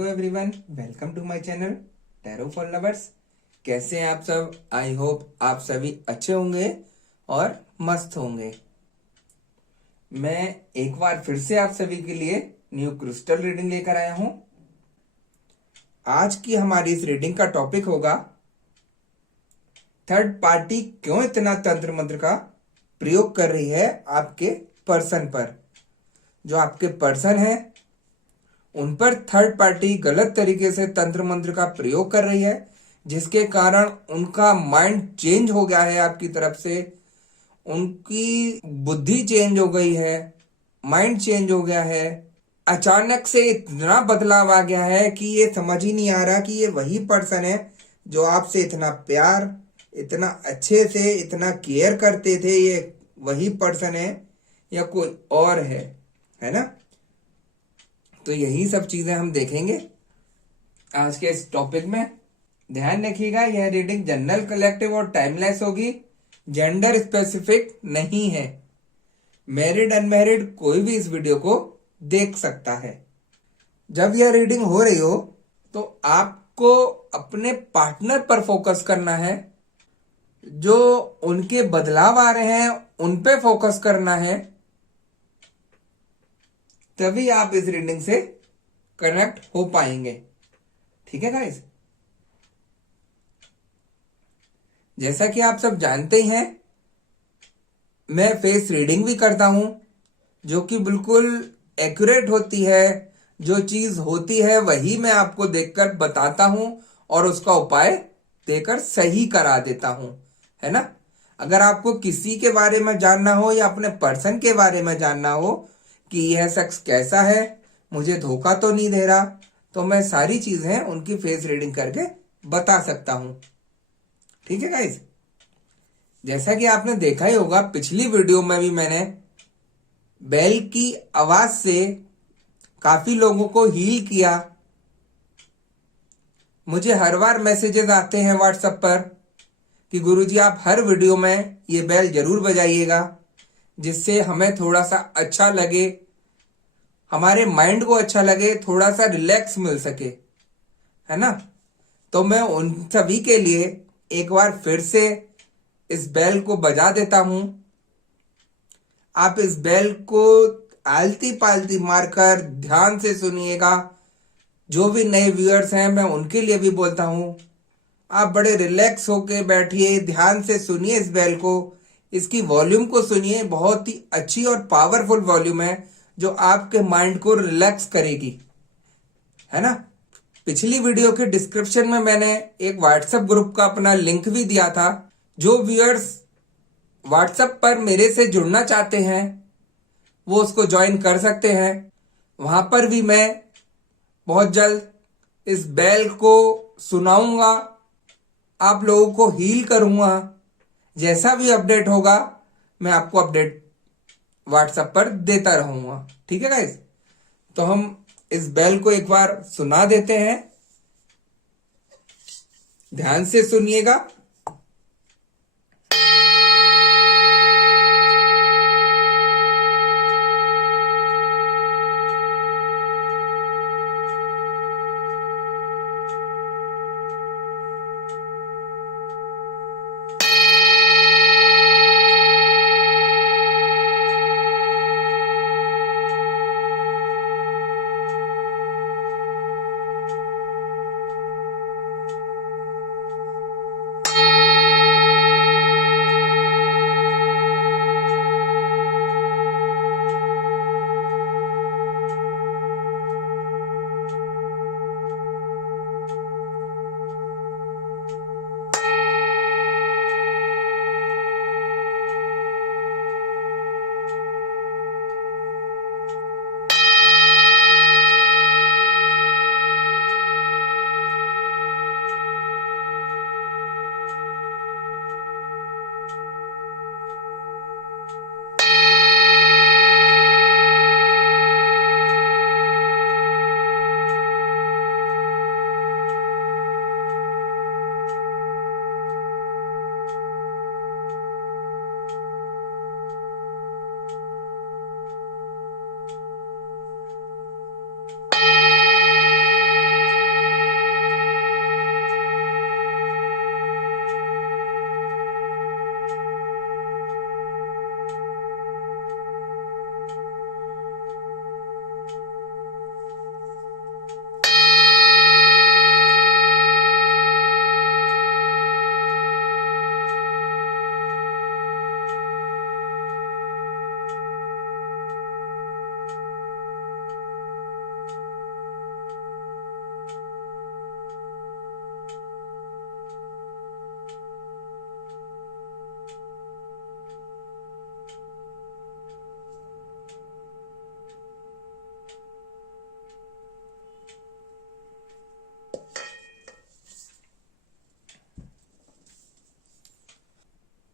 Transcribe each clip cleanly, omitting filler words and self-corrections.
Hello everyone, welcome to my channel tarot for lovers. कैसे हैं आप सब? आई होप आप सभी अच्छे होंगे और मस्त होंगे। मैं एक बार फिर से आप सभी के लिए न्यू क्रिस्टल रीडिंग लेकर आया हूं। आज की हमारी इस रीडिंग का टॉपिक होगा थर्ड पार्टी क्यों इतना तंत्र मंत्र का प्रयोग कर रही है आपके पर्सन पर। जो आपके पर्सन है उन पर थर्ड पार्टी गलत तरीके से तंत्र मंत्र का प्रयोग कर रही है, जिसके कारण उनका माइंड चेंज हो गया है आपकी तरफ से। उनकी बुद्धि चेंज हो गई है, माइंड चेंज हो गया है। अचानक से इतना बदलाव आ गया है कि ये समझ ही नहीं आ रहा कि ये वही पर्सन है जो आपसे इतना प्यार, इतना अच्छे से, इतना केयर करते थे। ये वही पर्सन है या कोई और है ना? तो यही सब चीजें हम देखेंगे आज के इस टॉपिक में। ध्यान रखिएगा, यह रीडिंग जनरल, कलेक्टिव और टाइमलेस होगी, जेंडर स्पेसिफिक नहीं है। मैरिड अनमैरिड कोई भी इस वीडियो को देख सकता है। जब यह रीडिंग हो रही हो तो आपको अपने पार्टनर पर फोकस करना है। जो उनके बदलाव आ रहे हैं उन पे फोकस करना है, तभी आप इस रीडिंग से कनेक्ट हो पाएंगे। ठीक है गाइस? जैसा कि आप सब जानते ही हैं, मैं फेस रीडिंग भी करता हूं, जो कि बिल्कुल एक्यूरेट होती है। जो चीज होती है वही मैं आपको देखकर बताता हूं और उसका उपाय देकर सही करा देता हूं, है ना? अगर आपको किसी के बारे में जानना हो या अपने पर्सन के बारे में जानना हो कि यह शख्स कैसा है, मुझे धोखा तो नहीं दे रहा, तो मैं सारी चीजें उनकी फेस रीडिंग करके बता सकता हूं। ठीक है गाइस? जैसा कि आपने देखा ही होगा, पिछली वीडियो में भी मैंने बेल की आवाज से काफी लोगों को हील किया। मुझे हर बार मैसेजेस आते हैं व्हाट्सएप पर कि गुरुजी आप हर वीडियो में ये बेल जरूर बजाइएगा, जिससे हमें थोड़ा सा अच्छा लगे, हमारे माइंड को अच्छा लगे, थोड़ा सा रिलैक्स मिल सके, है ना? तो मैं उन सभी के लिए एक बार फिर से इस बेल को बजा देता हूं। आप इस बेल को आलती पालती मारकर ध्यान से सुनिएगा। जो भी नए व्यूअर्स हैं, मैं उनके लिए भी बोलता हूं, आप बड़े रिलैक्स होके बैठिए, ध्यान से सुनिए इस बेल को। इसकी वॉल्यूम को सुनिए, बहुत ही अच्छी और पावरफुल वॉल्यूम है जो आपके माइंड को रिलैक्स करेगी, है ना? पिछली वीडियो के डिस्क्रिप्शन में मैंने एक व्हाट्सएप ग्रुप का अपना लिंक भी दिया था। जो व्यूअर्स व्हाट्सएप पर मेरे से जुड़ना चाहते हैं वो उसको ज्वाइन कर सकते हैं। वहां पर भी मैं बहुत जल्द इस बेल को सुनाऊंगा, आप लोगों को हील करूंगा। जैसा भी अपडेट होगा मैं आपको अपडेट व्हाट्सएप पर देता रहूंगा। ठीक है गाइस? तो हम इस बेल को एक बार सुना देते हैं, ध्यान से सुनिएगा।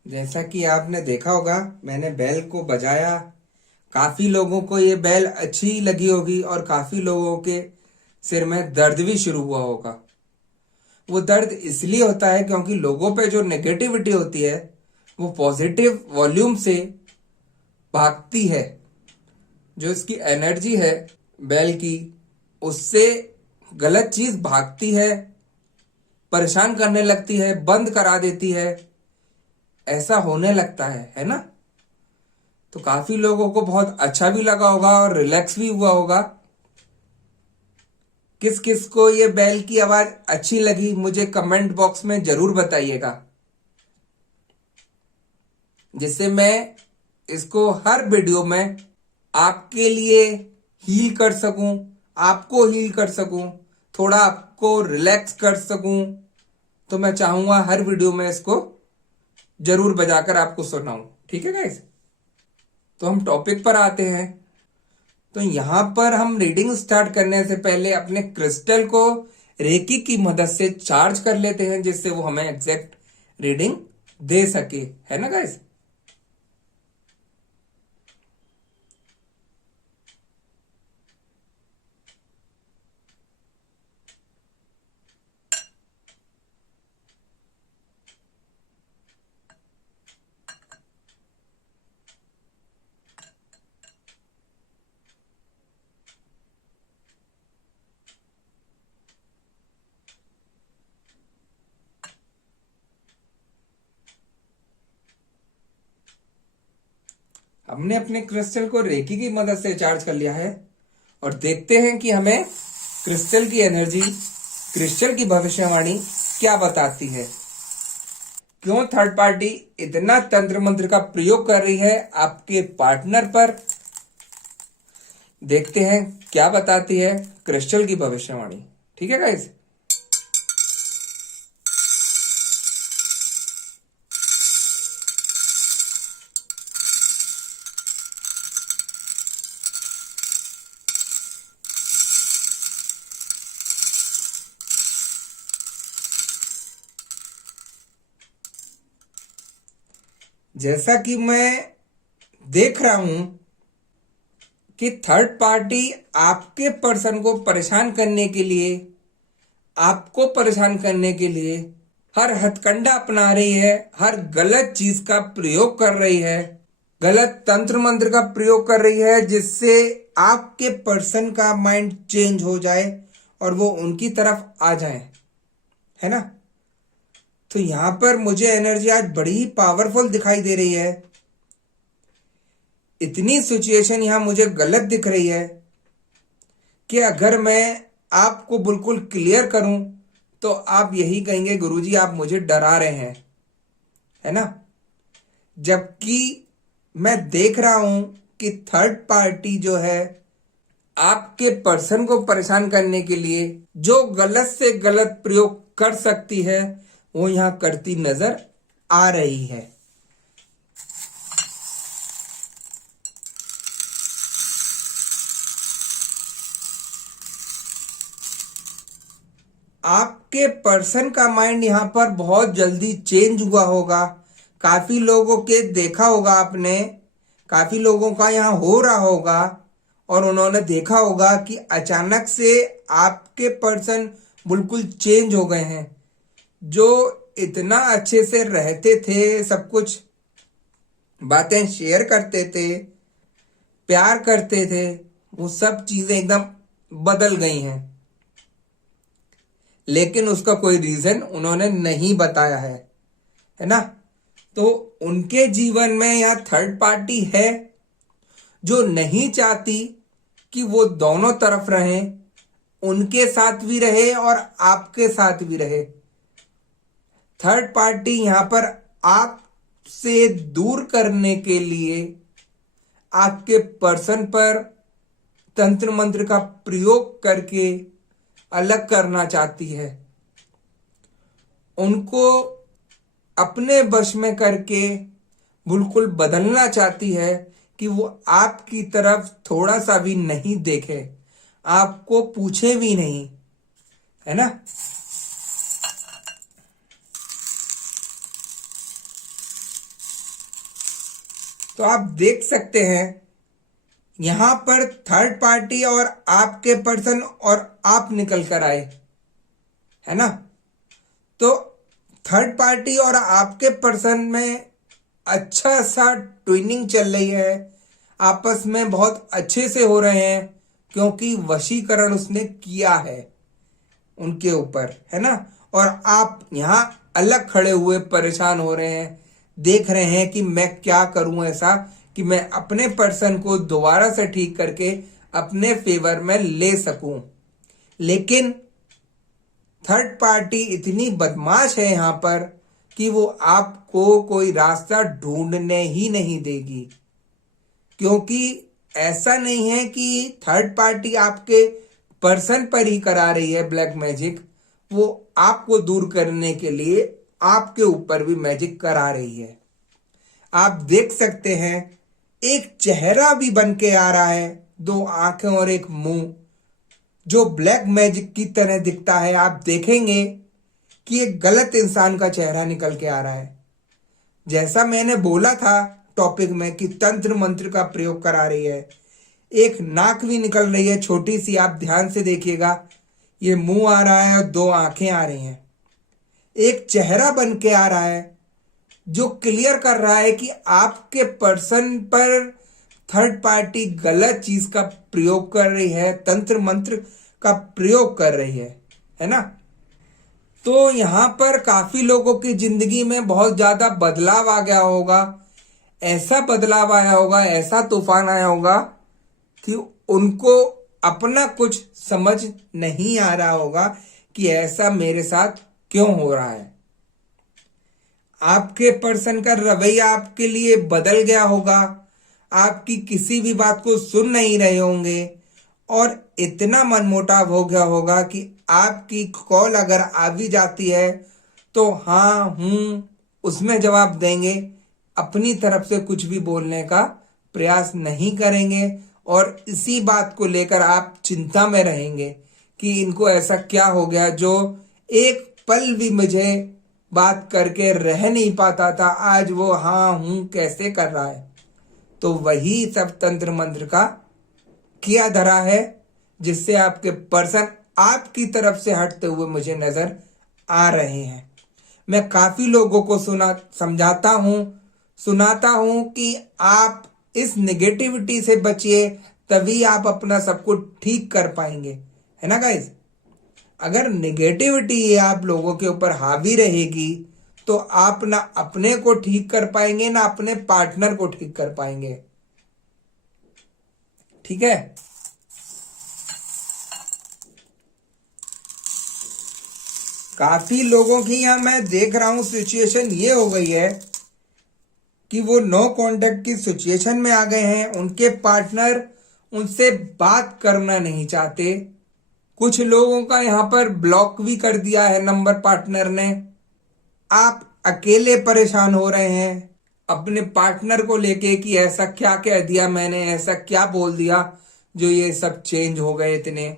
जैसा कि आपने देखा होगा, मैंने बेल को बजाया। काफी लोगों को ये बेल अच्छी लगी होगी और काफी लोगों के सिर में दर्द भी शुरू हुआ होगा। वो दर्द इसलिए होता है क्योंकि लोगों पे जो नेगेटिविटी होती है वो पॉजिटिव वॉल्यूम से भागती है। जो इसकी एनर्जी है बेल की, उससे गलत चीज भागती है, परेशान करने लगती है, बंद करा देती है। ऐसा होने लगता है ना। तो काफी लोगों को बहुत अच्छा भी लगा होगा और रिलैक्स भी हुआ होगा। किस किस को ये बेल की आवाज अच्छी लगी मुझे कमेंट बॉक्स में जरूर बताइएगा, जिससे मैं इसको हर वीडियो में आपके लिए हील कर सकूं, आपको हील कर सकूं, थोड़ा आपको रिलैक्स कर सकूं। तो मैं चाहूंगा हर वीडियो में इसको जरूर बजाकर आपको सुनाऊं। ठीक है गाइस, तो हम टॉपिक पर आते हैं। तो यहां पर हम रीडिंग स्टार्ट करने से पहले अपने क्रिस्टल को रेकी की मदद से चार्ज कर लेते हैं, जिससे वो हमें एग्जैक्ट रीडिंग दे सके, है ना गाइस। हमने अपने क्रिस्टल को रेकी की मदद से चार्ज कर लिया है और देखते हैं कि हमें क्रिस्टल की एनर्जी, क्रिस्टल की भविष्यवाणी क्या बताती है। क्यों थर्ड पार्टी इतना तंत्र मंत्र का प्रयोग कर रही है आपके पार्टनर पर? देखते हैं क्या बताती है क्रिस्टल की भविष्यवाणी। ठीक है गाइस। जैसा कि मैं देख रहा हूं कि थर्ड पार्टी आपके पर्सन को परेशान करने के लिए, आपको परेशान करने के लिए हर हथकंडा अपना रही है, हर गलत चीज का प्रयोग कर रही है, गलत तंत्र मंत्र का प्रयोग कर रही है, जिससे आपके पर्सन का माइंड चेंज हो जाए और वो उनकी तरफ आ जाए, है ना। तो यहां पर मुझे एनर्जी आज बड़ी पावरफुल दिखाई दे रही है। इतनी सिचुएशन यहां मुझे गलत दिख रही है कि अगर मैं आपको बिल्कुल क्लियर करूं तो आप यही कहेंगे गुरुजी आप मुझे डरा रहे हैं, है ना। जबकि मैं देख रहा हूं कि थर्ड पार्टी जो है आपके पर्सन को परेशान करने के लिए जो गलत से गलत प्रयोग कर सकती है वो यहां करती नजर आ रही है। आपके पर्सन का माइंड यहां पर बहुत जल्दी चेंज हुआ होगा। काफी लोगों के देखा होगा आपने, काफी लोगों का यहां हो रहा होगा और उन्होंने देखा होगा कि अचानक से आपके पर्सन बिल्कुल चेंज हो गए हैं। जो इतना अच्छे से रहते थे, सब कुछ बातें शेयर करते थे, प्यार करते थे, वो सब चीजें एकदम बदल गई हैं। लेकिन उसका कोई रीजन उन्होंने नहीं बताया है ना। तो उनके जीवन में यहां थर्ड पार्टी है जो नहीं चाहती कि वो दोनों तरफ रहे, उनके साथ भी रहे और आपके साथ भी रहे। थर्ड पार्टी यहां पर आपसे दूर करने के लिए आपके पर्सन पर तंत्र मंत्र का प्रयोग करके अलग करना चाहती है। उनको अपने वश में करके बिल्कुल बदलना चाहती है कि वो आपकी तरफ थोड़ा सा भी नहीं देखे, आपको पूछे भी नहीं, है ना। तो आप देख सकते हैं यहां पर थर्ड पार्टी और आपके पर्सन और आप निकल कर आए, है ना। तो थर्ड पार्टी और आपके पर्सन में अच्छा सा ट्विनिंग चल रही है, आपस में बहुत अच्छे से हो रहे हैं, क्योंकि वशीकरण उसने किया है उनके ऊपर, है ना। और आप यहां अलग खड़े हुए परेशान हो रहे हैं, देख रहे हैं कि मैं क्या करूं ऐसा कि मैं अपने पर्सन को दोबारा से ठीक करके अपने फेवर में ले सकूं। लेकिन थर्ड पार्टी इतनी बदमाश है यहां पर कि वो आपको कोई रास्ता ढूंढने ही नहीं देगी, क्योंकि ऐसा नहीं है कि थर्ड पार्टी आपके पर्सन पर ही करा रही है ब्लैक मैजिक, वो आपको दूर करने के लिए आपके ऊपर भी मैजिक करा रही है। आप देख सकते हैं एक चेहरा भी बन के आ रहा है, दो आंखें और एक मुंह, जो ब्लैक मैजिक की तरह दिखता है। आप देखेंगे कि एक गलत इंसान का चेहरा निकल के आ रहा है। जैसा मैंने बोला था टॉपिक में कि तंत्र मंत्र का प्रयोग करा रही है, एक नाक भी निकल रही है छोटी सी, आप ध्यान से देखिएगा, ये मुंह आ रहा है और दो आंखें आ रही हैं, एक चेहरा बन के आ रहा है जो क्लियर कर रहा है कि आपके पर्सन पर थर्ड पार्टी गलत चीज का प्रयोग कर रही है, तंत्र मंत्र का प्रयोग कर रही है ना। तो यहां पर काफी लोगों की जिंदगी में बहुत ज्यादा बदलाव आ गया होगा, ऐसा बदलाव आया होगा, ऐसा तूफान आया होगा कि उनको अपना कुछ समझ नहीं आ रहा होगा कि ऐसा मेरे साथ क्यों हो रहा है। आपके पर्सन का रवैया आपके लिए बदल गया होगा, आपकी किसी भी बात को सुन नहीं रहे होंगे और इतना मनमुटाव हो गया होगा कि आपकी कॉल अगर आ भी जाती है तो हाँ हूं उसमें जवाब देंगे, अपनी तरफ से कुछ भी बोलने का प्रयास नहीं करेंगे और इसी बात को लेकर आप चिंता में रहेंगे कि इनको ऐसा क्या हो गया जो एक पल भी मुझे बात करके रह नहीं पाता था, आज वो हाँ हूं कैसे कर रहा है। तो वही सब तंत्र मंत्र का किया धरा है, जिससे आपके पर्सन आपकी तरफ से हटते हुए मुझे नजर आ रहे हैं। मैं काफी लोगों को समझाता हूं, सुनाता हूं कि आप इस नेगेटिविटी से बचिए, तभी आप अपना सब कुछ ठीक कर पाएंगे, है ना गाइस। अगर नेगेटिविटी आप लोगों के ऊपर हावी रहेगी तो आप ना अपने को ठीक कर पाएंगे ना अपने पार्टनर को ठीक कर पाएंगे, ठीक है। काफी लोगों की यहां मैं देख रहा हूं सिचुएशन ये हो गई है कि वो नो कांटेक्ट की सिचुएशन में आ गए हैं, उनके पार्टनर उनसे बात करना नहीं चाहते। कुछ लोगों का यहां पर ब्लॉक भी कर दिया है नंबर पार्टनर ने। आप अकेले परेशान हो रहे हैं अपने पार्टनर को लेके कि ऐसा क्या कह दिया मैंने, ऐसा क्या बोल दिया जो ये सब चेंज हो गए इतने,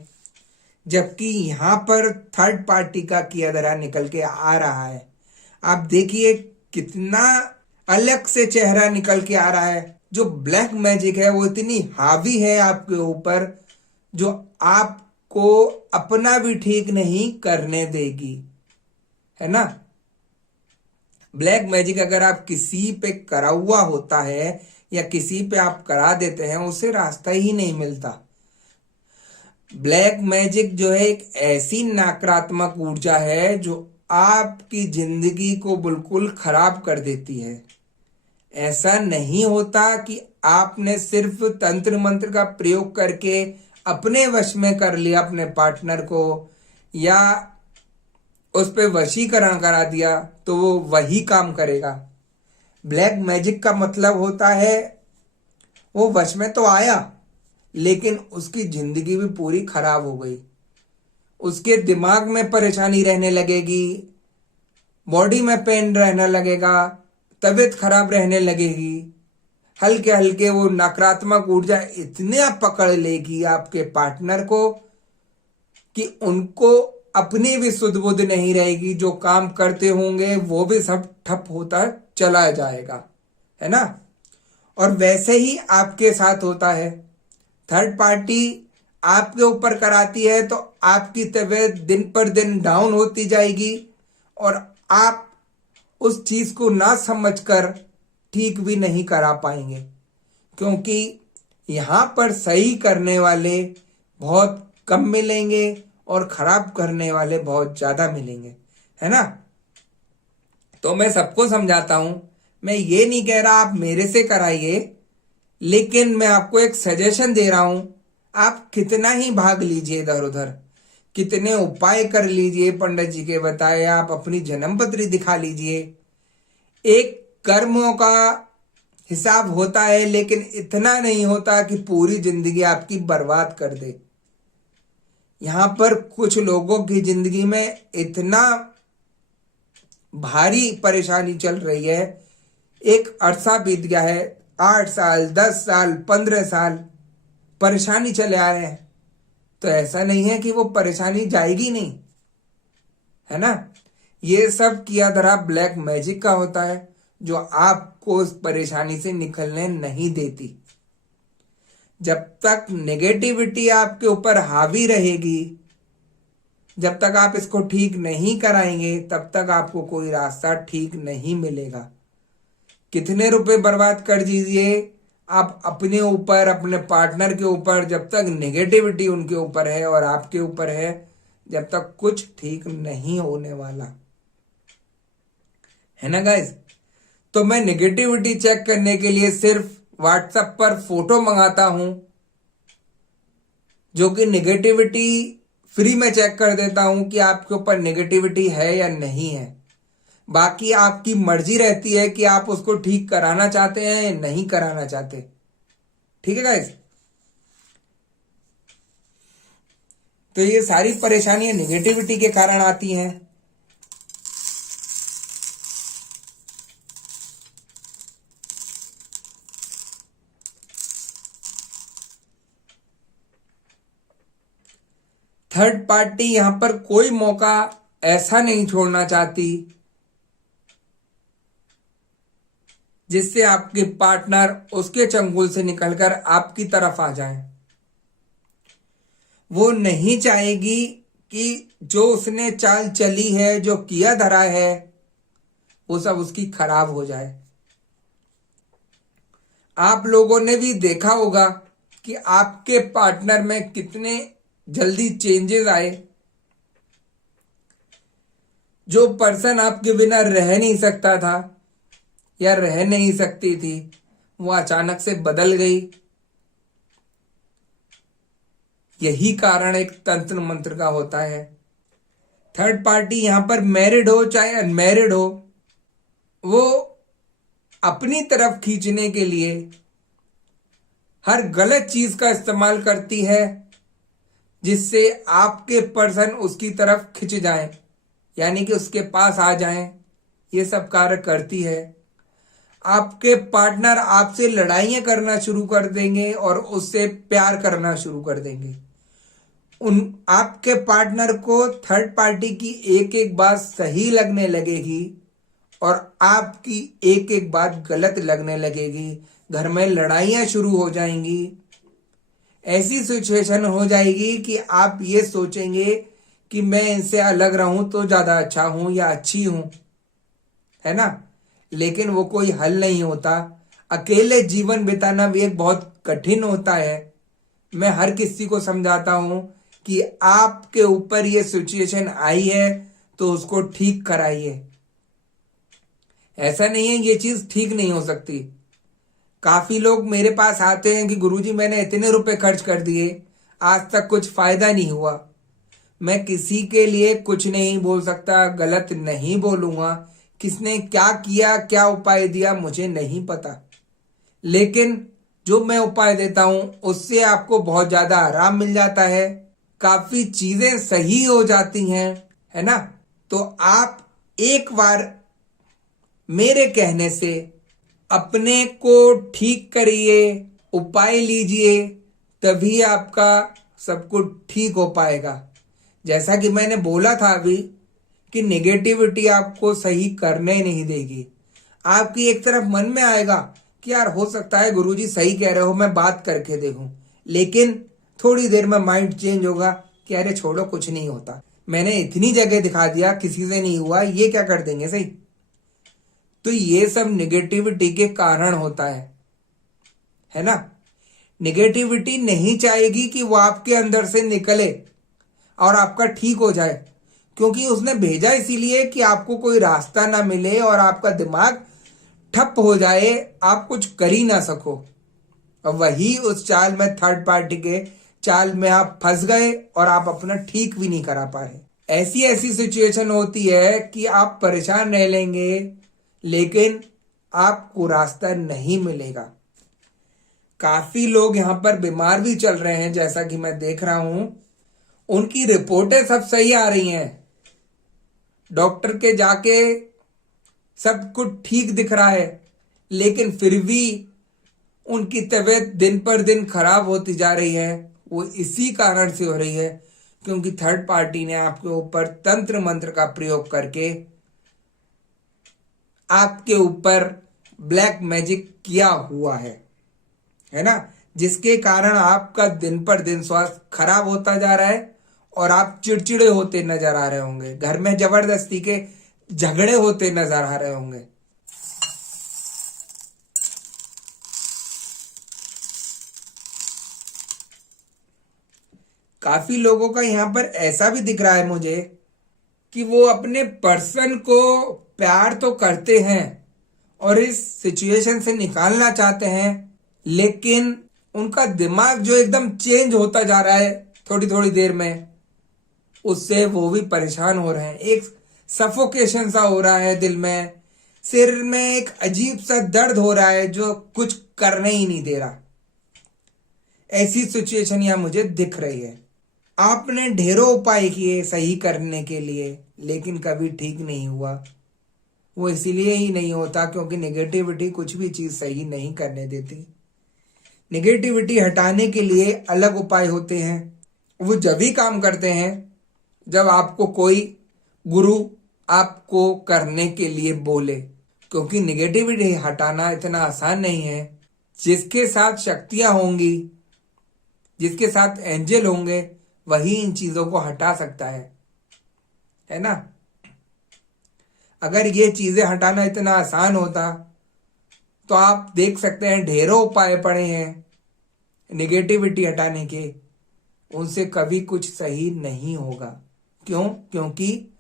जबकि यहां पर थर्ड पार्टी का किया धरा निकल के आ रहा है। आप देखिए कितना अलग से चेहरा निकल के आ रहा है। जो ब्लैक मैजिक है वो इतनी हावी है आपके ऊपर जो आपको अपना भी ठीक नहीं करने देगी, है ना। ब्लैक मैजिक अगर आप किसी पे करा हुआ होता है या किसी पे आप करा देते हैं, उसे रास्ता ही नहीं मिलता। ब्लैक मैजिक जो है एक ऐसी नकारात्मक ऊर्जा है जो आपकी जिंदगी को बिल्कुल खराब कर देती है। ऐसा नहीं होता कि आपने सिर्फ तंत्र मंत्र का प्रयोग करके अपने वश में कर लिया अपने पार्टनर को या उस पे वशीकरण करा दिया तो वो वही काम करेगा। ब्लैक मैजिक का मतलब होता है वो वश में तो आया लेकिन उसकी जिंदगी भी पूरी खराब हो गई, उसके दिमाग में परेशानी रहने लगेगी, बॉडी में पेन रहने लगेगा, तबीयत खराब रहने लगेगी, हल्के हल्के वो नकारात्मक ऊर्जा इतने पकड़ लेगी आपके पार्टनर को कि उनको अपनी भी सुध बुध नहीं रहेगी, जो काम करते होंगे वो भी सब ठप होता चला जाएगा, है ना। और वैसे ही आपके साथ होता है। थर्ड पार्टी आपके ऊपर कराती है तो आपकी तबीयत दिन पर दिन डाउन होती जाएगी और आप उस चीज को ना समझकर ठीक भी नहीं करा पाएंगे, क्योंकि यहां पर सही करने वाले बहुत कम मिलेंगे और खराब करने वाले बहुत ज्यादा मिलेंगे, है ना। तो मैं सबको समझाता हूं, मैं ये नहीं कह रहा आप मेरे से कराइए, लेकिन मैं आपको एक सजेशन दे रहा हूं। आप कितना ही भाग लीजिए इधर उधर, कितने उपाय कर लीजिए पंडित जी के बताए, आप अपनी जन्मपत्री दिखा लीजिए, एक कर्मों का हिसाब होता है, लेकिन इतना नहीं होता कि पूरी जिंदगी आपकी बर्बाद कर दे। यहां पर कुछ लोगों की जिंदगी में इतना भारी परेशानी चल रही है, एक अरसा बीत गया है, 8 साल 10 साल 15 साल परेशानी चले आ रहे हैं, तो ऐसा नहीं है कि वो परेशानी जाएगी नहीं, है ना। ये सब किया धरा ब्लैक मैजिक का होता है, जो आपको उस परेशानी से निकलने नहीं देती। जब तक नेगेटिविटी आपके ऊपर हावी रहेगी, जब तक आप इसको ठीक नहीं कराएंगे, तब तक आपको कोई रास्ता ठीक नहीं मिलेगा। कितने रुपए बर्बाद कर दीजिए आप अपने ऊपर, अपने पार्टनर के ऊपर, जब तक नेगेटिविटी उनके ऊपर है और आपके ऊपर है, जब तक कुछ ठीक नहीं होने वाला, है ना गाइस। तो मैं नेगेटिविटी चेक करने के लिए सिर्फ व्हाट्सएप पर फोटो मंगाता हूं, जो कि नेगेटिविटी फ्री में चेक कर देता हूं कि आपके ऊपर नेगेटिविटी है या नहीं है। बाकी आपकी मर्जी रहती है कि आप उसको ठीक कराना चाहते हैं या नहीं कराना चाहते। ठीक है गाइस। तो ये सारी परेशानियां नेगेटिविटी के कारण आती हैं। थर्ड पार्टी यहां पर कोई मौका ऐसा नहीं छोड़ना चाहती जिससे आपके पार्टनर उसके चंगुल से निकलकर आपकी तरफ आ जाए। वो नहीं चाहेगी कि जो उसने चाल चली है, जो किया धरा है, वो सब उसकी खराब हो जाए। आप लोगों ने भी देखा होगा कि आपके पार्टनर में कितने जल्दी चेंजेस आए। जो पर्सन आपके बिना रह नहीं सकता था या रह नहीं सकती थी, वो अचानक से बदल गई। यही कारण एक तंत्र मंत्र का होता है। थर्ड पार्टी यहां पर मैरिड हो चाहे अनमैरिड हो, वो अपनी तरफ खींचने के लिए हर गलत चीज का इस्तेमाल करती है, जिससे आपके पर्सन उसकी तरफ खिंच जाएं, यानी कि उसके पास आ जाएं। ये सब कार्य करती है। आपके पार्टनर आपसे लड़ाइयां करना शुरू कर देंगे और उससे प्यार करना शुरू कर देंगे। आपके पार्टनर को थर्ड पार्टी की एक एक बात सही लगने लगेगी और आपकी एक एक बात गलत लगने लगेगी। घर में लड़ाइयां शुरू हो जाएंगी। ऐसी सिचुएशन हो जाएगी कि आप ये सोचेंगे कि मैं इनसे अलग रहूं तो ज्यादा अच्छा हूं या अच्छी हूं, है ना। लेकिन वो कोई हल नहीं होता। अकेले जीवन बिताना भी एक बहुत कठिन होता है। मैं हर किसी को समझाता हूं कि आपके ऊपर ये सिचुएशन आई है तो उसको ठीक कराइए। ऐसा नहीं है ये चीज ठीक नहीं हो सकती। काफी लोग मेरे पास आते हैं कि गुरुजी मैंने इतने रुपए खर्च कर दिए, आज तक कुछ फायदा नहीं हुआ। मैं किसी के लिए कुछ नहीं बोल सकता, गलत नहीं बोलूंगा। किसने क्या किया, क्या उपाय दिया, मुझे नहीं पता। लेकिन जो मैं उपाय देता हूं उससे आपको बहुत ज्यादा आराम मिल जाता है, काफी चीजें सही हो जाती हैं, है ना। तो आप एक बार मेरे कहने से अपने को ठीक करिए, उपाय लीजिए, तभी आपका सब कुछ ठीक हो पाएगा। जैसा कि मैंने बोला था अभी कि नेगेटिविटी आपको सही करने नहीं देगी। आपकी एक तरफ मन में आएगा कि यार हो सकता है गुरुजी सही कह रहे हो, मैं बात करके देखूं, लेकिन थोड़ी देर में माइंड चेंज होगा कि अरे छोड़ो कुछ नहीं होता, मैंने इतनी जगह दिखा दिया किसी से नहीं हुआ, ये क्या कर देंगे सही। तो ये सब निगेटिविटी के कारण होता है ना। निगेटिविटी नहीं चाहेगी कि वो आपके अंदर से निकले और आपका ठीक हो जाए, क्योंकि उसने भेजा इसीलिए कि आपको कोई रास्ता ना मिले और आपका दिमाग ठप हो जाए, आप कुछ कर ही ना सको। और वही उस चाल में, थर्ड पार्टी के चाल में आप फंस गए और आप अपना ठीक भी नहीं करा पाए। ऐसी ऐसी सिचुएशन होती है कि आप परेशान रह लेंगे, लेकिन आपको रास्ता नहीं मिलेगा। काफी लोग यहां पर बीमार भी चल रहे हैं, जैसा कि मैं देख रहा हूं। उनकी रिपोर्टें सब सही आ रही हैं, डॉक्टर के जाके सब कुछ ठीक दिख रहा है, लेकिन फिर भी उनकी तबीयत दिन पर दिन खराब होती जा रही है। वो इसी कारण से हो रही है क्योंकि थर्ड पार्टी ने आपके ऊपर तंत्र मंत्र का प्रयोग करके आपके ऊपर ब्लैक मैजिक किया हुआ है ना, जिसके कारण आपका दिन पर दिन स्वास्थ्य खराब होता जा रहा है और आप चिड़चिड़े होते नजर आ रहे होंगे, घर में जबरदस्ती के झगड़े होते नजर आ रहे होंगे। काफी लोगों का यहां पर ऐसा भी दिख रहा है मुझे कि वो अपने पर्सन को प्यार तो करते हैं और इस सिचुएशन से निकालना चाहते हैं, लेकिन उनका दिमाग जो एकदम चेंज होता जा रहा है थोड़ी थोड़ी देर में, उससे वो भी परेशान हो रहे हैं। एक सफोकेशन सा हो रहा है दिल में, सिर में एक अजीब सा दर्द हो रहा है जो कुछ करने ही नहीं दे रहा। ऐसी सिचुएशन यहां मुझे दिख रही है। आपने ढेरों उपाय किए सही करने के लिए, लेकिन कभी ठीक नहीं हुआ। वो इसीलिए ही नहीं होता क्योंकि नेगेटिविटी कुछ भी चीज सही नहीं करने देती। नेगेटिविटी हटाने के लिए अलग उपाय होते हैं, वो जब भी काम करते हैं जब आपको कोई गुरु आपको करने के लिए बोले, क्योंकि नेगेटिविटी हटाना इतना आसान नहीं है। जिसके साथ शक्तियां होंगी, जिसके साथ एंजल होंगे, वही इन चीजों को हटा सकता है ना। अगर ये चीजें हटाना इतना आसान होता तो आप देख सकते हैं ढेरों उपाय पड़े हैं नेगेटिविटी हटाने के, उनसे कभी कुछ सही नहीं होगा। क्यों? क्योंकि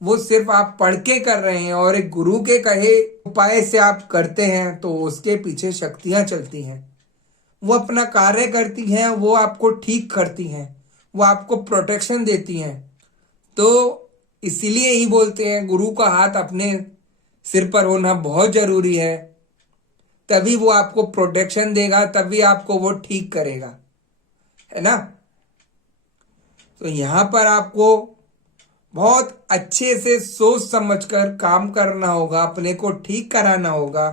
वो सिर्फ आप पढ़ के कर रहे हैं और एक गुरु के कहे उपाय से आप करते हैं तो उसके पीछे शक्तियां चलती हैं, वो अपना कार्य करती हैं, वो आपको ठीक करती हैं, वो आपको प्रोटेक्शन देती हैं। तो इसीलिए ही बोलते हैं गुरु का हाथ अपने सिर पर होना बहुत जरूरी है, तभी वो आपको प्रोटेक्शन देगा, तभी आपको वो ठीक करेगा, है ना। तो यहां पर आपको बहुत अच्छे से सोच समझकर काम करना होगा, अपने को ठीक कराना होगा।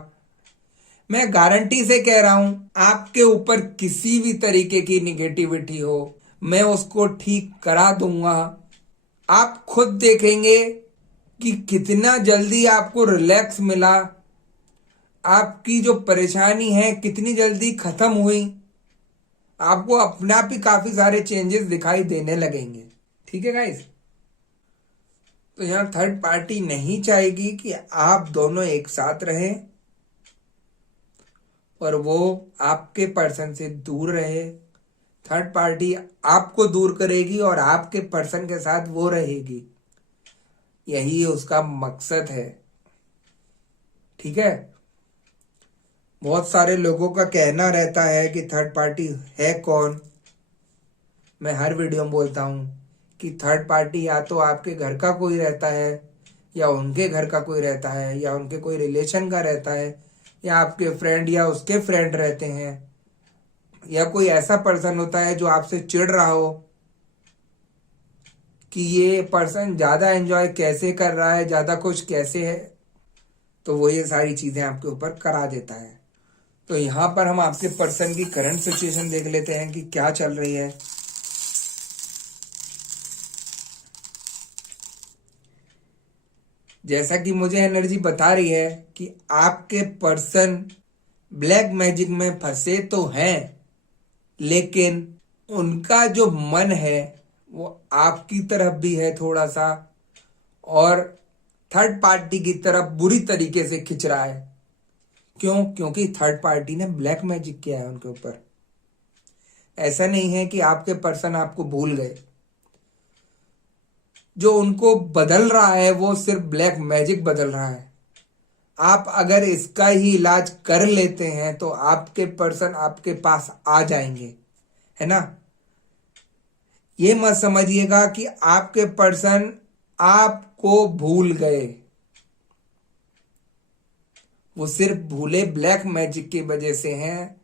मैं गारंटी से कह रहा हूं, आपके ऊपर किसी भी तरीके की निगेटिविटी हो, मैं उसको ठीक करा दूंगा। आप खुद देखेंगे कि कितना जल्दी आपको रिलैक्स मिला, आपकी जो परेशानी है कितनी जल्दी खत्म हुई, आपको अपने आप ही काफी सारे चेंजेस दिखाई देने लगेंगे। ठीक है गाइस। तो यहां थर्ड पार्टी नहीं चाहेगी कि आप दोनों एक साथ रहें और वो आपके पर्सन से दूर रहे। थर्ड पार्टी आपको दूर करेगी और आपके पर्सन के साथ वो रहेगी, यही उसका मकसद है। ठीक है। बहुत सारे लोगों का कहना रहता है कि थर्ड पार्टी है कौन। मैं हर वीडियो में बोलता हूं कि थर्ड पार्टी या तो आपके घर का कोई रहता है, या उनके घर का कोई रहता है, या उनके कोई रिलेशन का रहता है, या आपके फ्रेंड या उसके फ्रेंड रहते हैं, या कोई ऐसा पर्सन होता है जो आपसे चिढ़ रहा हो कि ये पर्सन ज्यादा एंजॉय कैसे कर रहा है, ज्यादा खुश कैसे है, तो वो ये सारी चीजें आपके ऊपर करा देता है। तो यहां पर हम आपके पर्सन की करंट सिचुएशन देख लेते हैं कि क्या चल रही है। जैसा कि मुझे एनर्जी बता रही है कि आपके पर्सन ब्लैक मैजिक में फंसे तो हैं, लेकिन उनका जो मन है वो आपकी तरफ भी है थोड़ा सा, और थर्ड पार्टी की तरफ बुरी तरीके से खिंच रहा है। क्यों? क्योंकि थर्ड पार्टी ने ब्लैक मैजिक किया है उनके ऊपर। ऐसा नहीं है कि आपके पर्सन आपको भूल गए। जो उनको बदल रहा है वो सिर्फ ब्लैक मैजिक बदल रहा है। आप अगर इसका ही इलाज कर लेते हैं तो आपके पर्सन आपके पास आ जाएंगे, है ना। ये मत समझिएगा कि आपके पर्सन आपको भूल गए। वो सिर्फ भूले ब्लैक मैजिक की वजह से हैं।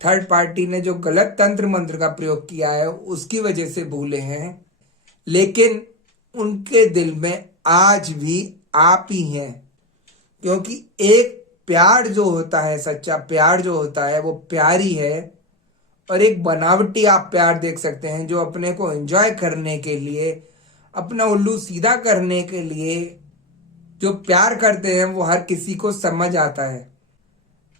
थर्ड पार्टी ने जो गलत तंत्र मंत्र का प्रयोग किया है उसकी वजह से भूले हैं, लेकिन उनके दिल में आज भी आप ही हैं। क्योंकि एक प्यार जो होता है, सच्चा प्यार जो होता है वो प्यार ही है। और एक बनावटी आप प्यार देख सकते हैं जो अपने को एंजॉय करने के लिए, अपना उल्लू सीधा करने के लिए जो प्यार करते हैं वो हर किसी को समझ आता है।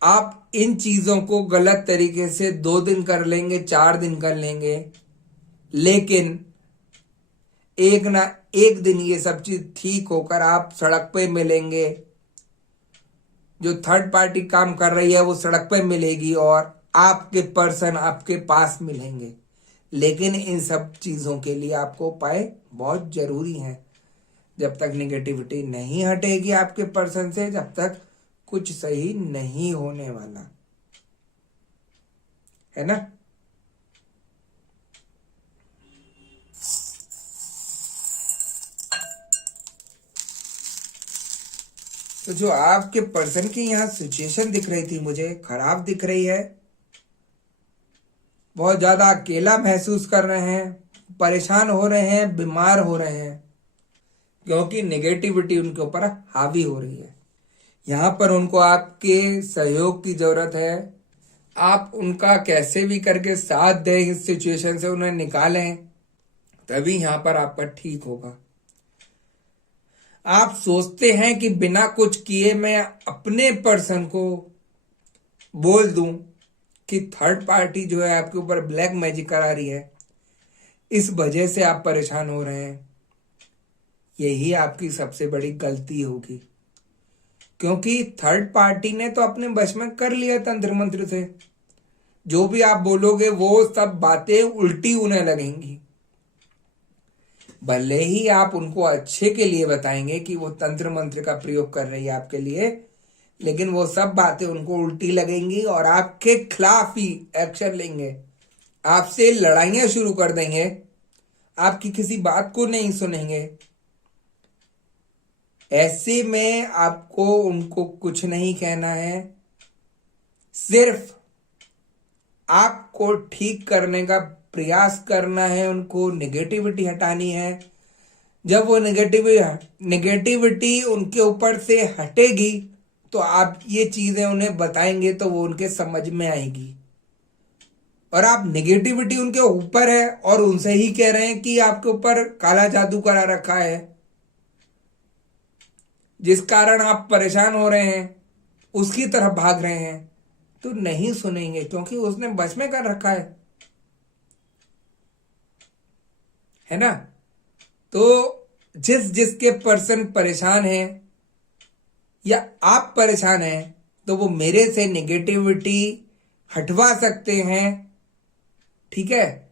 आप इन चीजों को गलत तरीके से 2 दिन कर लेंगे, 4 दिन कर लेंगे, लेकिन एक ना एक दिन ये सब चीज ठीक होकर आप सड़क पे मिलेंगे। जो थर्ड पार्टी काम कर रही है वो सड़क पे मिलेगी और आपके पर्सन आपके पास मिलेंगे। लेकिन इन सब चीजों के लिए आपको उपाय बहुत जरूरी है। जब तक निगेटिविटी नहीं हटेगी आपके पर्सन से, जब तक कुछ सही नहीं होने वाला, है ना। तो जो आपके पर्सन की यहाँ सिचुएशन दिख रही थी मुझे खराब दिख रही है। बहुत ज्यादा अकेला महसूस कर रहे हैं, परेशान हो रहे हैं, बीमार हो रहे हैं, क्योंकि नेगेटिविटी उनके ऊपर हावी हो रही है। यहाँ पर उनको आपके सहयोग की जरूरत है। आप उनका कैसे भी करके साथ दें, इस सिचुएशन से उन्हें निकालें, तभी यहाँ पर आपका ठीक होगा। आप सोचते हैं कि बिना कुछ किए मैं अपने पर्सन को बोल दूं कि थर्ड पार्टी जो है आपके ऊपर ब्लैक मैजिक करा रही है, इस वजह से आप परेशान हो रहे हैं। यही आपकी सबसे बड़ी गलती होगी, क्योंकि थर्ड पार्टी ने तो अपने वश में कर लिया तंत्र मंत्र से। जो भी आप बोलोगे वो सब बातें उल्टी उन्हें लगेंगी। भले ही आप उनको अच्छे के लिए बताएंगे कि वो तंत्र मंत्र का प्रयोग कर रही है आपके लिए, लेकिन वो सब बातें उनको उल्टी लगेंगी और आपके खिलाफ ही एक्शन लेंगे, आपसे लड़ाइयां शुरू कर देंगे, आपकी किसी बात को नहीं सुनेंगे। ऐसे में आपको उनको कुछ नहीं कहना है, सिर्फ आपको ठीक करने का प्रयास करना है, उनको नेगेटिविटी हटानी है। जब वो नेगेटिविटी उनके ऊपर से हटेगी तो आप ये चीजें उन्हें बताएंगे तो वो उनके समझ में आएगी। और आप नेगेटिविटी उनके ऊपर है और उनसे ही कह रहे हैं कि आपके ऊपर काला जादू करा रखा है, जिस कारण आप परेशान हो रहे हैं, उसकी तरफ भाग रहे हैं, तो नहीं सुनेंगे, क्योंकि उसने बच में कर रखा है ना। तो जिसके पर्सन परेशान है या आप परेशान हैं, तो वो मेरे से नेगेटिविटी हटवा सकते हैं, ठीक है।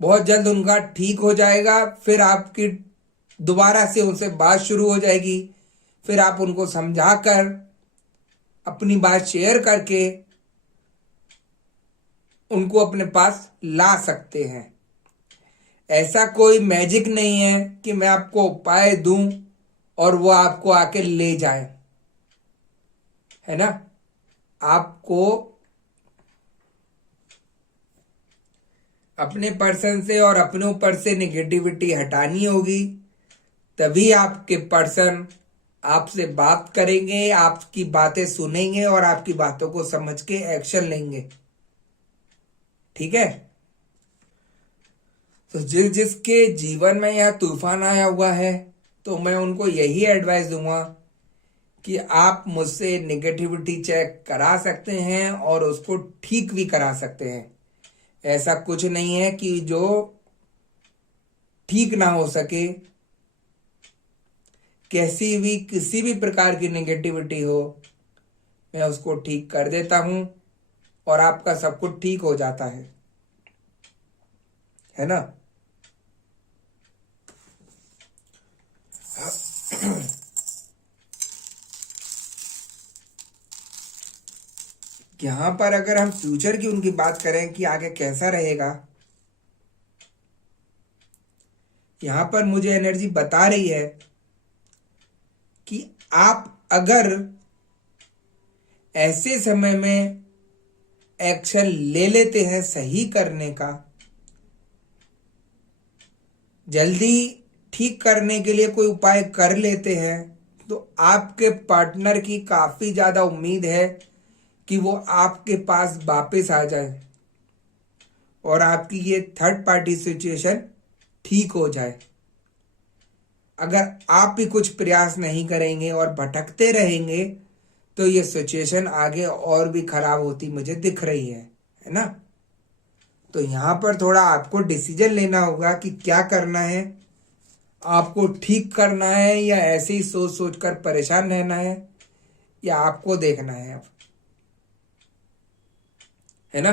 बहुत जल्द उनका ठीक हो जाएगा, फिर आपकी दोबारा से उनसे बात शुरू हो जाएगी। फिर आप उनको समझाकर अपनी बात शेयर करके उनको अपने पास ला सकते हैं। ऐसा कोई मैजिक नहीं है कि मैं आपको उपाय दूं और वो आपको आके ले जाए, है ना। आपको अपने पर्सन से और अपने ऊपर से नेगेटिविटी हटानी होगी, तभी आपके पर्सन आपसे बात करेंगे, आपकी बातें सुनेंगे और आपकी बातों को समझ के एक्शन लेंगे, ठीक है। तो जिसके जीवन में यह तूफान आया हुआ है, तो मैं उनको यही एडवाइस दूंगा कि आप मुझसे नेगेटिविटी चेक करा सकते हैं और उसको ठीक भी करा सकते हैं। ऐसा कुछ नहीं है कि जो ठीक ना हो सके। कैसी भी किसी भी प्रकार की नेगेटिविटी हो, मैं उसको ठीक कर देता हूं और आपका सब कुछ ठीक हो जाता है ना। यहां पर अगर हम फ्यूचर की उनकी बात करें कि आगे कैसा रहेगा, यहां पर मुझे एनर्जी बता रही है कि आप अगर ऐसे समय में एक्शन ले लेते हैं सही करने का, जल्दी ठीक करने के लिए कोई उपाय कर लेते हैं, तो आपके पार्टनर की काफी ज्यादा उम्मीद है कि वो आपके पास वापस आ जाए और आपकी ये थर्ड पार्टी सिचुएशन ठीक हो जाए। अगर आप भी कुछ प्रयास नहीं करेंगे और भटकते रहेंगे तो ये सिचुएशन आगे और भी खराब होती मुझे दिख रही है ना। तो यहां पर थोड़ा आपको डिसीजन लेना होगा कि क्या करना है, आपको ठीक करना है या ऐसे ही सोच सोच कर परेशान रहना है, या आपको देखना है अब, है ना।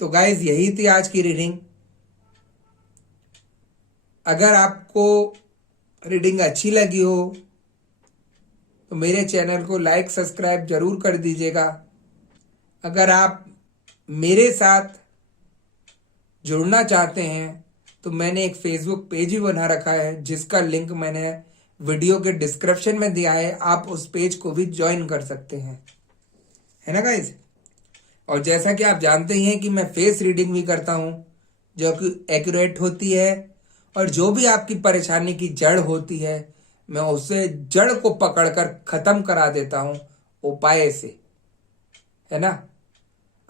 तो गाइज यही थी आज की रीडिंग। अगर आपको रीडिंग अच्छी लगी हो तो मेरे चैनल को लाइक सब्सक्राइब जरूर कर दीजिएगा। अगर आप मेरे साथ जुड़ना चाहते हैं तो मैंने एक फेसबुक पेज भी बना रखा है जिसका लिंक मैंने वीडियो के डिस्क्रिप्शन में दिया है। आप उस पेज को भी ज्वाइन कर सकते हैं, है ना गाइज। और जैसा कि आप जानते ही हैं कि मैं फेस रीडिंग भी करता हूं जो कि एक्यूरेट होती है, और जो भी आपकी परेशानी की जड़ होती है मैं उसे जड़ को पकड़कर खत्म करा देता हूं उपाय से, है ना।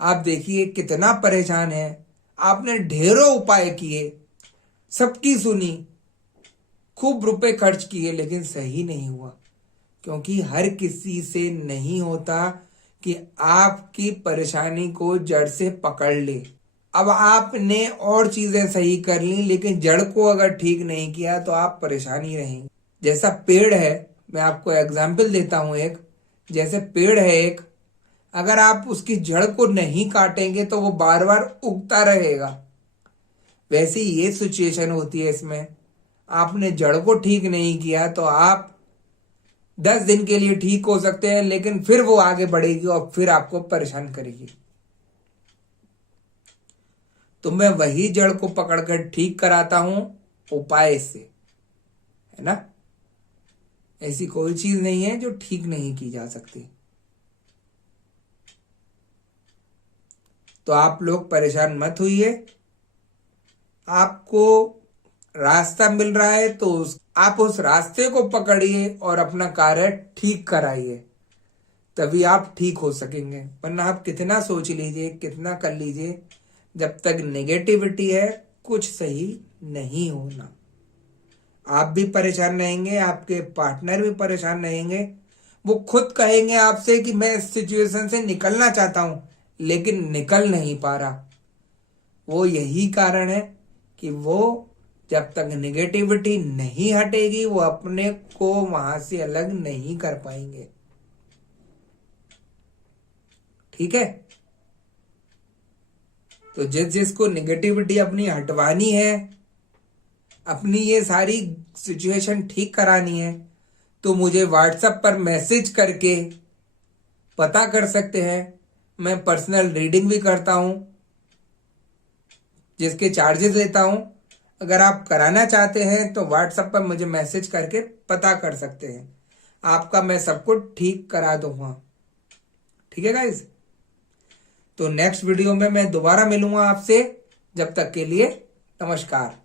आप देखिए कितना परेशान है, आपने ढेरों उपाय किए, सबकी सुनी, खूब रुपए खर्च किए, लेकिन सही नहीं हुआ। क्योंकि हर किसी से नहीं होता कि आपकी परेशानी को जड़ से पकड़ ले। अब आपने और चीजें सही कर ली लेकिन जड़ को अगर ठीक नहीं किया तो आप परेशान ही रहेंगे। जैसा पेड़ है, मैं आपको एग्जाम्पल देता हूं एक, जैसे पेड़ है एक, अगर आप उसकी जड़ को नहीं काटेंगे तो वो बार बार उगता रहेगा। वैसे ही ये सिचुएशन होती है इसमें, आपने जड़ को ठीक नहीं किया तो आप 10 दिन के लिए ठीक हो सकते हैं लेकिन फिर वो आगे बढ़ेगी और फिर आपको परेशान करेगी। तो मैं वही जड़ को पकड़कर ठीक कराता हूं उपाय से, है ना। ऐसी कोई चीज नहीं है जो ठीक नहीं की जा सकती। तो आप लोग परेशान मत होइए। आपको रास्ता मिल रहा है तो आप उस रास्ते को पकड़िए और अपना कार्य ठीक कराइए, तभी आप ठीक हो सकेंगे। वरना आप कितना सोच लीजिए, कितना कर लीजिए, जब तक नेगेटिविटी है कुछ सही नहीं होना। आप भी परेशान रहेंगे, आपके पार्टनर भी परेशान रहेंगे। वो खुद कहेंगे आपसे कि मैं इस सिचुएशन से निकलना चाहता हूं लेकिन निकल नहीं पा रहा। वो यही कारण है कि वो जब तक नेगेटिविटी नहीं हटेगी वो अपने को वहां से अलग नहीं कर पाएंगे। ठीक है। तो जिसको नेगेटिविटी अपनी हटवानी है, अपनी ये सारी सिचुएशन ठीक करानी है, तो मुझे व्हाट्सएप पर मैसेज करके पता कर सकते हैं। मैं पर्सनल रीडिंग भी करता हूं जिसके चार्जेस लेता हूं। अगर आप कराना चाहते हैं तो व्हाट्सएप पर मुझे मैसेज करके पता कर सकते हैं, आपका मैं सब कुछ ठीक करा दूंगा। ठीक है गाइज। तो नेक्स्ट वीडियो में मैं दोबारा मिलूंगा आपसे। जब तक के लिए नमस्कार।